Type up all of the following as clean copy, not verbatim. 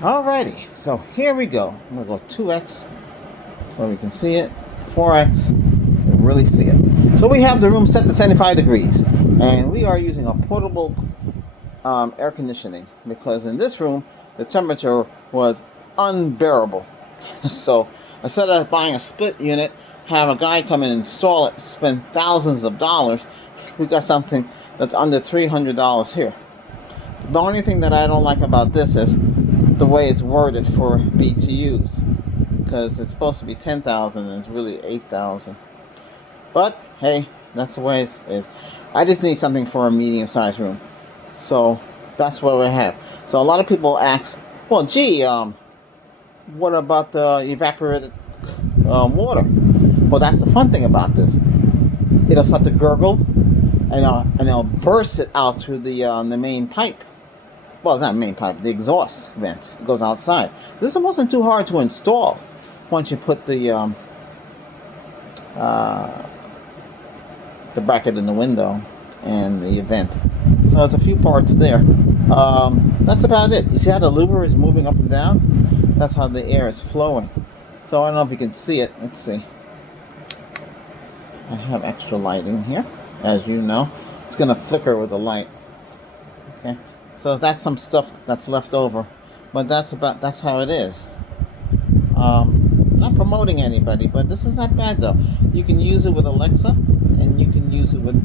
Alrighty, so here we go. I'm gonna go 2x so we can see it. 4x, you can really see it. So we have the room set to 75 degrees, and we are using a portable air conditioning because in this room the temperature was unbearable. So instead of buying a split unit, have a guy come in and install it, spend thousands of dollars, we got something that's under $300 here. The only thing that I don't like about this is the way it's worded for BTUs, because it's supposed to be 10,000 and it's really 8,000. But hey, that's the way it is. I just need something for a medium-sized room, so that's what we have. So a lot of people ask, well, gee, what about the evaporated water? Well, that's the fun thing about this. It'll start to gurgle, and it'll burst it out through the main pipe. Well, it's not main pipe, the exhaust vent. It goes outside. This wasn't too hard to install once you put the bracket in the window and the vent. So it's a few parts there. That's about it. You see how the louver is moving up and down? That's how the air is flowing. So I don't know if you can see it. Let's see. I have extra lighting here, as you know. It's going to flicker with the light. Okay. So that's some stuff that's left over, but that's how it is. Not promoting anybody, but this is not bad though. You can use it with Alexa, and you can use it with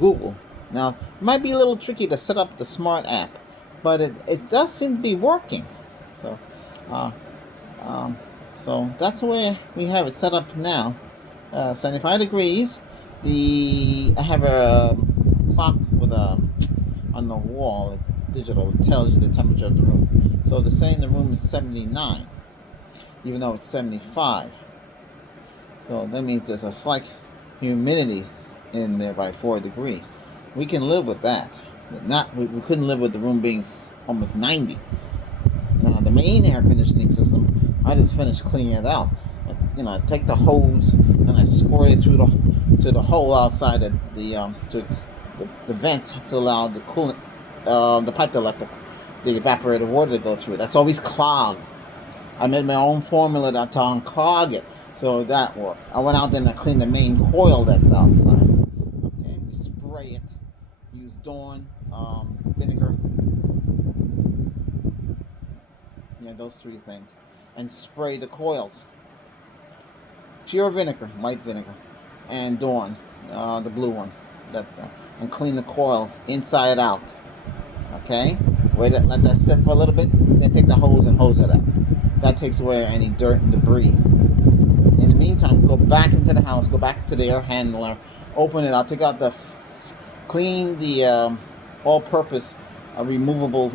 Google. Now, it might be a little tricky to set up the smart app, but it does seem to be working. So, so that's the way we have it set up now. 75 degrees. I have a clock with on the wall. Digital, it tells you the temperature of the room. So they're saying the room is 79, even though it's 75. So that means there's a slight humidity in there by 4 degrees. We can live with that. We couldn't live with the room being almost 90. Now the main air conditioning system, I just finished cleaning it out. I take the hose and I squirt it through to the hole outside of the vent to allow the coolant. The pipe to let the evaporated water to go through. That's always clogged. I made my own formula to unclog it, so that worked. I went out there and I cleaned the main coil that's outside. Okay, we spray it. Use Dawn vinegar. Yeah, those three things, and spray the coils. Pure vinegar, light vinegar, and Dawn, the blue one. And clean the coils inside out. Okay, let that sit for a little bit, then take the hose and hose it up. That takes away any dirt and debris. In the meantime, go back into the house, go back to the air handler, open it up, take out clean the all-purpose removable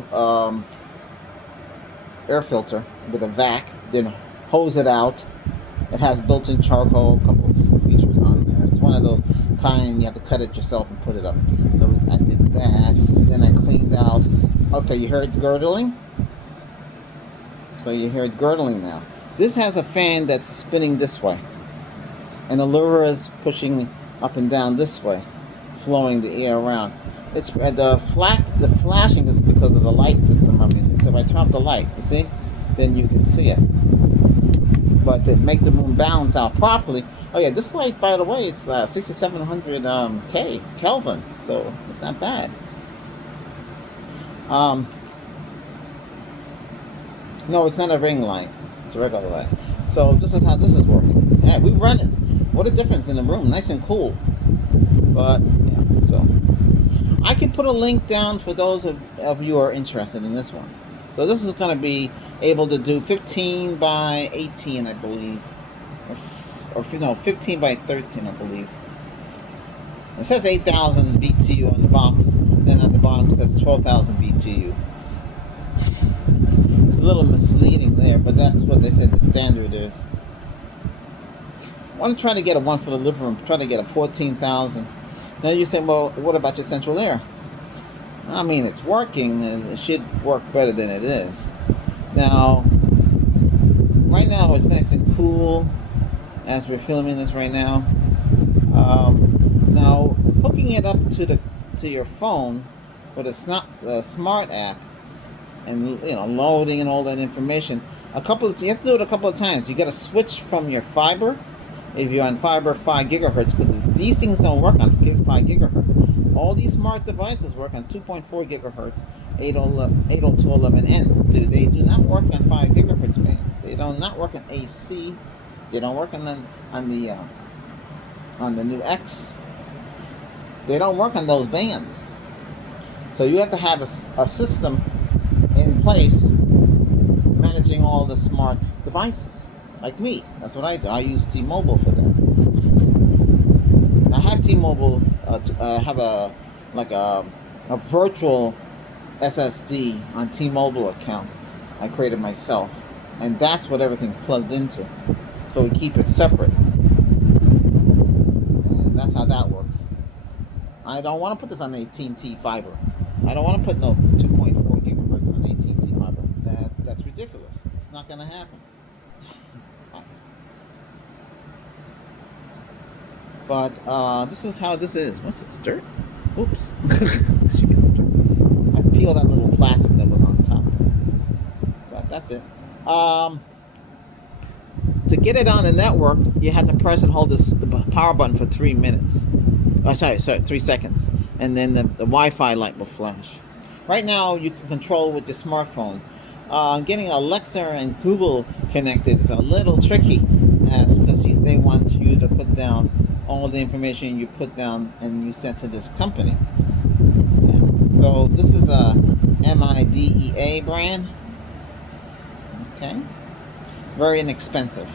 air filter with a vac, then hose it out. It has built-in charcoal, a couple of features on there. It's one of those kind you have to cut it yourself and put it up. So I did that. Then I cleaned out. Okay, you hear it gurgling? So you hear it gurgling now. This has a fan that's spinning this way, and the louver is pushing up and down this way, flowing the air around. It's the flashing is because of the light system I'm using. So if I turn up the light, you see, then you can see it. But to make the room balance out properly, oh yeah, this light, by the way, it's 6700 Kelvin, so it's not bad. No, it's not a ring light; it's a regular light. So this is how this is working. Yeah, we run it. What a difference in the room, nice and cool. But yeah, so I can put a link down for those of you who are interested in this one. So this is going to be able to do 15 by 18, I believe, or no, 15 by 13, I believe. It says 8,000 BTU on the box, then at the bottom it says 12,000 BTU. It's a little misleading there, but that's what they said the standard is. I want to try to get a one for the living room, try to get a 14,000. Now you say, well, what about your central air? I mean, it's working, and it should work better than it is. Now, right now it's nice and cool as we're filming this right now. Now, hooking it up to your phone with a smart app and loading and all that information. You have to do it a couple of times. You got to switch from your fiber. If you're on fiber 5 gigahertz, because these things don't work on 5 gigahertz. All these smart devices work on 2.4 gigahertz, 802.11n. They do not work on 5 gigahertz band. They do not work on AC. They don't work on the new X. They don't work on those bands. So you have to have a system in place managing all the smart devices. Like me, that's what I do. I use T-Mobile for that. I have T-Mobile. Have a virtual SSD on T-Mobile account I created myself, and that's what everything's plugged into. So we keep it separate, and that's how that works. I don't want to put this on AT&T fiber. I don't want to put no 2.4 gigahertz on AT&T fiber. That's ridiculous. It's not going to happen. But this is how this is. What's this? Dirt? Oops. I peeled that little plastic that was on top. But that's it. To get it on the network, you have to press and hold the power button for 3 minutes. 3 seconds. And then the Wi-Fi light will flash. Right now, you can control with your smartphone. Getting Alexa and Google connected is a little tricky, because they want you to put down all the information you put down and you sent to this company. Yeah. So this is a Midea brand. Okay. Very inexpensive.